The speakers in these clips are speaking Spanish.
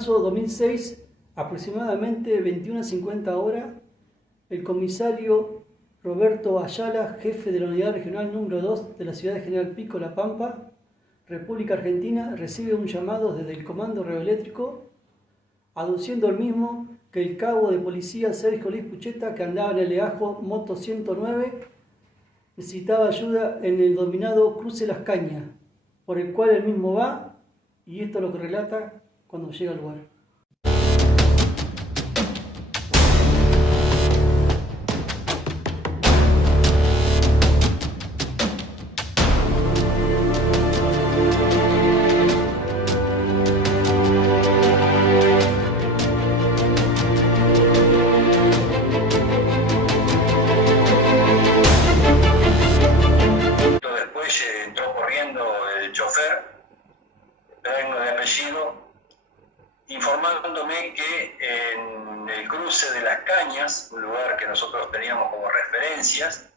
marzo de 2006, aproximadamente 21:50 horas, el comisario Roberto Ayala, jefe de la Unidad Regional número 2 de la ciudad de General Pico, La Pampa, República Argentina, recibe un llamado desde el Comando Radioeléctrico, aduciendo el mismo que el cabo de policía Sergio Luis Pucheta, que andaba en el Legajo Moto 109, necesitaba ayuda en el denominado Cruce Las Cañas, por el cual él mismo va, y esto es lo que relata cuando llega al lugar. Después entró corriendo el chofer, Perno de apellido, informándome que en el cruce de Las Cañas, un lugar que nosotros teníamos como referencias,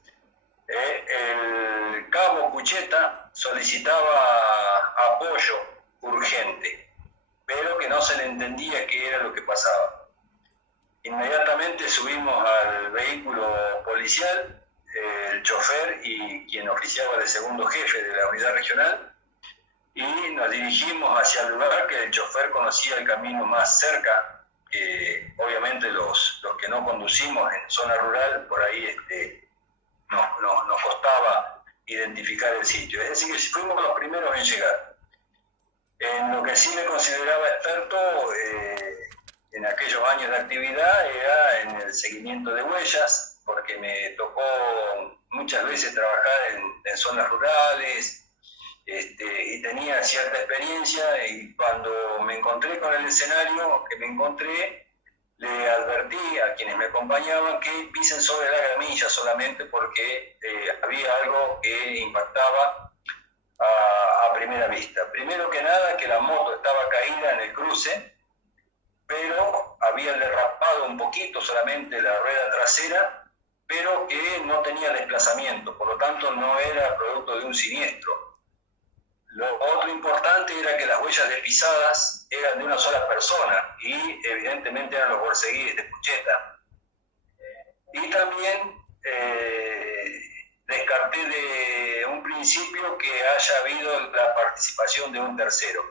el cabo Pucheta solicitaba apoyo urgente, pero que no se le entendía qué era lo que pasaba. Inmediatamente subimos al vehículo policial, el chofer y quien oficiaba de segundo jefe de la unidad regional, y nos dirigimos hacia el lugar que el chofer conocía el camino más cerca, que obviamente los que no conducimos en zona rural, por ahí nos costaba identificar el sitio. Es decir, que fuimos los primeros en llegar. En lo que sí me consideraba experto en aquellos años de actividad era en el seguimiento de huellas, porque me tocó muchas veces trabajar en zonas rurales, y tenía cierta experiencia, y cuando me encontré con el escenario que me encontré, le advertí a quienes me acompañaban que pisen sobre la gramilla solamente, porque había algo que impactaba a primera vista. Primero que nada, que la moto estaba caída en el cruce, pero había derrapado un poquito solamente la rueda trasera, pero que no tenía desplazamiento, por lo tanto no era producto de un siniestro. Lo otro importante era que las huellas de pisadas eran de una sola persona y evidentemente eran los borceguíes de Pucheta. Y también descarté de un principio que haya habido la participación de un tercero.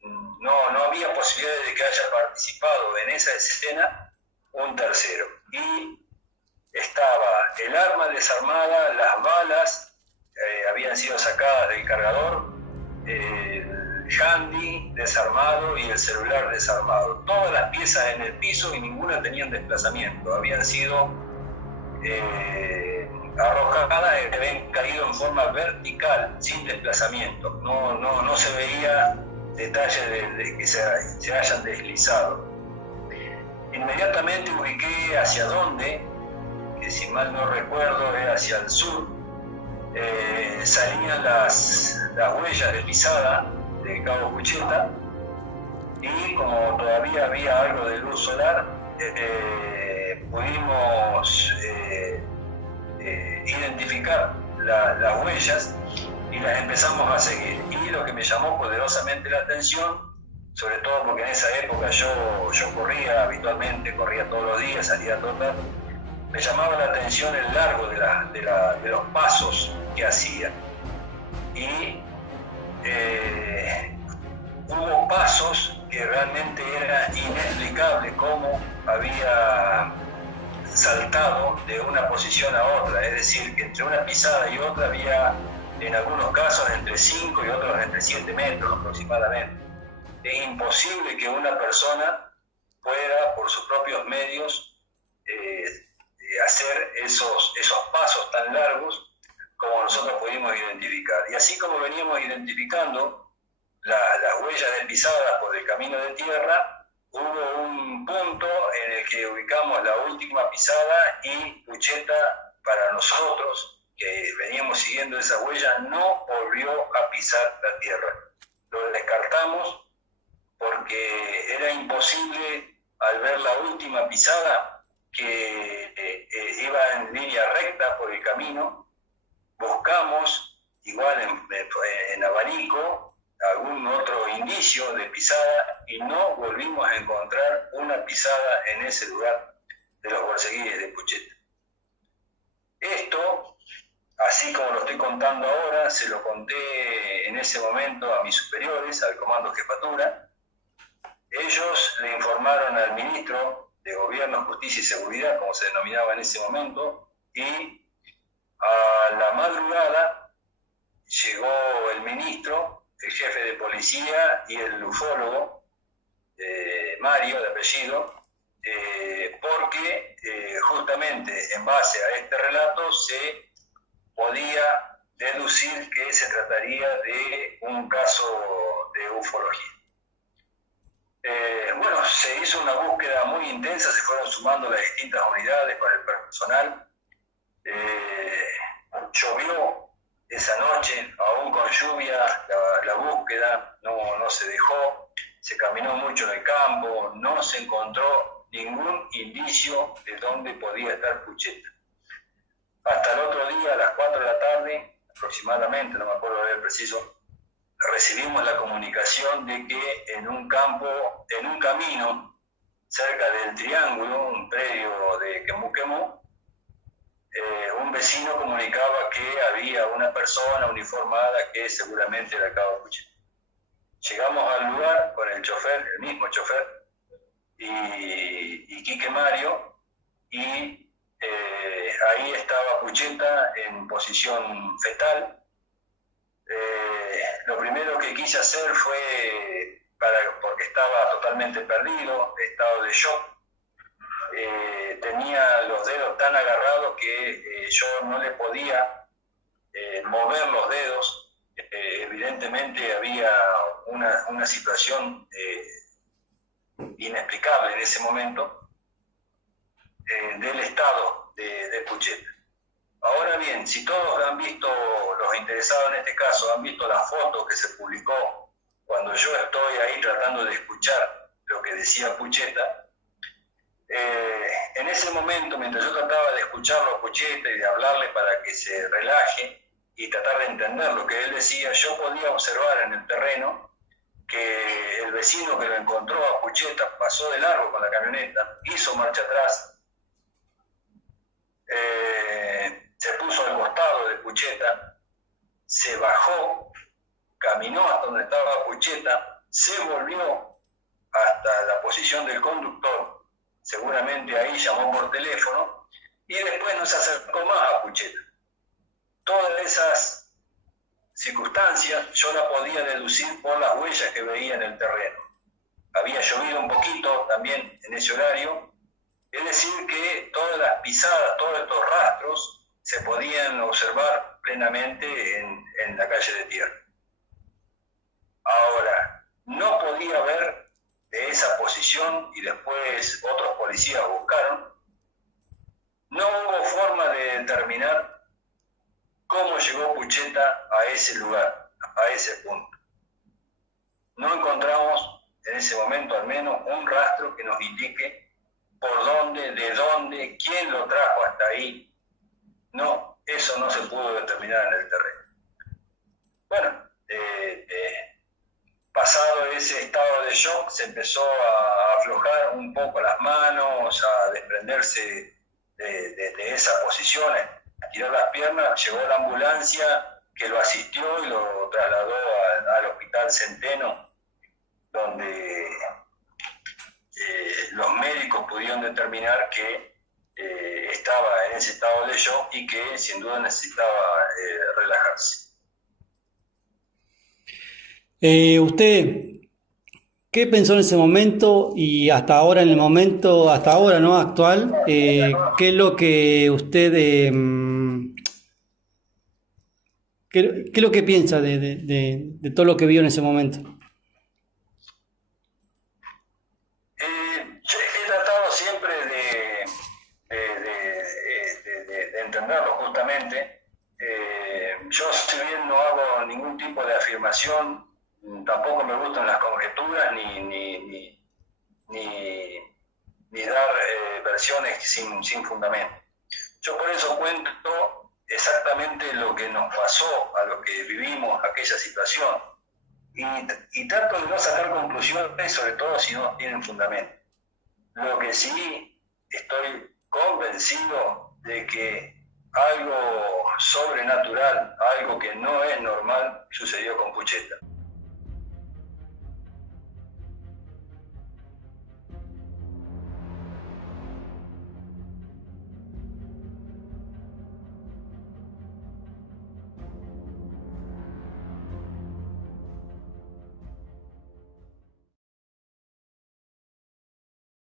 No había posibilidad de que haya participado en esa escena un tercero. Y estaba el arma desarmada, las balas habían sido sacadas del cargador, el handy desarmado y el celular desarmado. Todas las piezas en el piso y ninguna tenían desplazamiento. Habían sido arrojadas y habían caído en forma vertical, sin desplazamiento. No se veía detalles de que se hayan deslizado. Inmediatamente ubiqué hacia dónde, que si mal no recuerdo era hacia el sur, salían las huellas de pisada del cabo Pucheta, y como todavía había algo de luz solar, pudimos identificar las huellas y las empezamos a seguir. Y lo que me llamó poderosamente la atención, sobre todo porque en esa época yo corría habitualmente, corría todos los días, salía a trotar, me llamaba la atención el largo de los pasos que hacía. Y hubo pasos que realmente era inexplicable cómo había saltado de una posición a otra, es decir, que entre una pisada y otra había en algunos casos entre 5 y otros entre 7 metros aproximadamente. Es imposible que una persona pueda por sus propios medios hacer esos pasos tan largos como nosotros pudimos identificar. Y así como veníamos identificando las huellas de pisadas por el camino de tierra, hubo un punto en el que ubicamos la última pisada y Pucheta, para nosotros que veníamos siguiendo esa huella, no volvió a pisar la tierra. Lo descartamos porque era imposible, al ver la última pisada, que iba en línea recta por el camino. Buscamos, igual en abanico, algún otro indicio de pisada y no volvimos a encontrar una pisada en ese lugar de los guardaguíes de Pucheta. Esto, así como lo estoy contando ahora, se lo conté en ese momento a mis superiores, al Comando Jefatura. Ellos le informaron al ministro de Gobierno, Justicia y Seguridad, como se denominaba en ese momento, y a la madrugada llegó el ministro, el jefe de policía y el ufólogo, Mario, de apellido, porque justamente en base a este relato se podía deducir que se trataría de un caso de ufología. Bueno, se hizo una búsqueda muy intensa, se fueron sumando las distintas unidades con el personal. Llovió esa noche, aún con lluvia, la búsqueda no se dejó, se caminó mucho en el campo, no se encontró ningún indicio de dónde podía estar Pucheta. Hasta el otro día, a las 4 de la tarde, aproximadamente, no me acuerdo de preciso, recibimos la comunicación de que en un camino, cerca del Triángulo, un predio de Quemú, un vecino comunicaba que había una persona uniformada que seguramente era Cabo Pucheta. Llegamos al lugar con el chofer, el mismo chofer, y Quique Mario, y ahí estaba Pucheta en posición fetal. Lo primero que quise hacer fue, porque estaba totalmente perdido, estado de shock, tenía los dedos tan agarrados que yo no le podía mover los dedos. Evidentemente había una situación inexplicable en ese momento del estado de Pucheta. Ahora bien, si todos han visto, los interesados en este caso, han visto la foto que se publicó cuando yo estoy ahí tratando de escuchar lo que decía Pucheta, en ese momento, mientras yo trataba de escucharlo a Pucheta y de hablarle para que se relaje y tratar de entender lo que él decía, yo podía observar en el terreno que el vecino que lo encontró a Pucheta pasó de largo con la camioneta, hizo marcha atrás, se puso al costado de Pucheta, se bajó, caminó hasta donde estaba Pucheta, se volvió hasta la posición del conductor, seguramente ahí llamó por teléfono, y después no se acercó más a Pucheta. Todas esas circunstancias yo las podía deducir por las huellas que veía en el terreno. Había llovido un poquito también en ese horario, es decir que todas las pisadas, todos estos rastros se podían observar plenamente en la calle de tierra. Ahora, no podía ver de esa posición, y después otros policías buscaron, no hubo forma de determinar cómo llegó Pucheta a ese lugar, a ese punto. No encontramos en ese momento al menos un rastro que nos indique por dónde, de dónde, quién lo trajo hasta ahí. No, eso no se pudo determinar en el terreno. Bueno, pasado ese estado de shock, se empezó a aflojar un poco las manos, a desprenderse de esa posición, a tirar las piernas. Llegó la ambulancia que lo asistió y lo trasladó al Hospital Centeno, donde los médicos pudieron determinar que estaba en ese estado de shock y que sin duda necesitaba relajarse. ¿Usted qué pensó en ese momento y hasta ahora, en el momento, hasta ahora, ¿no? Actual, qué es lo que usted, qué es lo que piensa de todo lo que vio en ese momento? Yo he tratado siempre de entenderlo justamente. Yo, si bien no hago ningún tipo de afirmación, tampoco me gustan las conjeturas ni dar versiones sin fundamento. Yo por eso cuento exactamente lo que nos pasó, a lo que vivimos aquella situación. y trato de no sacar conclusiones, sobre todo si no tienen fundamento. Lo que sí estoy convencido de que algo sobrenatural, algo que no es normal, sucedió con Pucheta.